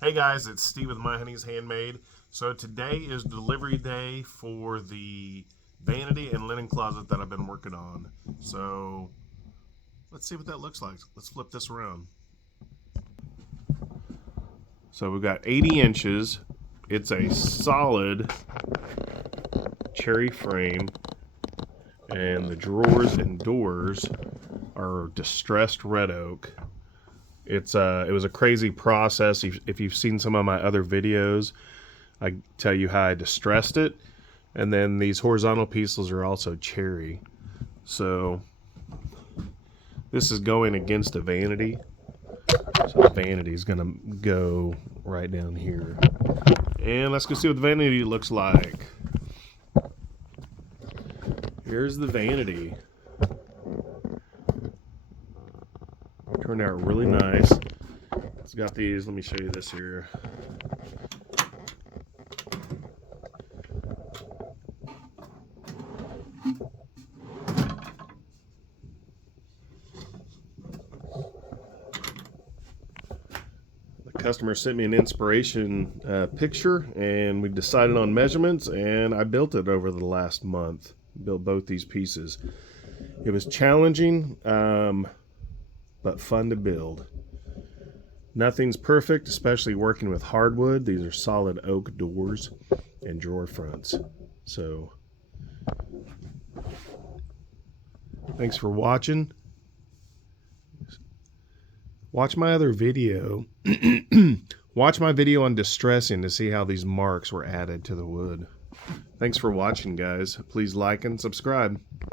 Hey guys, it's Steve with My Honey's Handmade. So today is delivery day for the vanity and linen closet that I've been working on. So let's see what that looks like. Let's flip this around. So we've got 80 inches. It's a solid cherry frame, and the drawers and doors are distressed red oak. It was a crazy process. If you've seen some of my other videos, I tell you how I distressed it. And then these horizontal pieces are also cherry. So this is going against a vanity. So the vanity is gonna go right down here. And let's go see what the vanity looks like. Here's the vanity. Turned out really nice. It's got these, let me show you this here. The customer sent me an inspiration picture, and we decided on measurements, and I built it over the last month. Built both these pieces. It was challenging, but fun to build. Nothing's perfect, especially working with hardwood. These are solid oak doors and drawer fronts. So, thanks for watching. Watch my other video. Watch my video on distressing to see how these marks were added to the wood. Thanks for watching, guys. Please like and subscribe.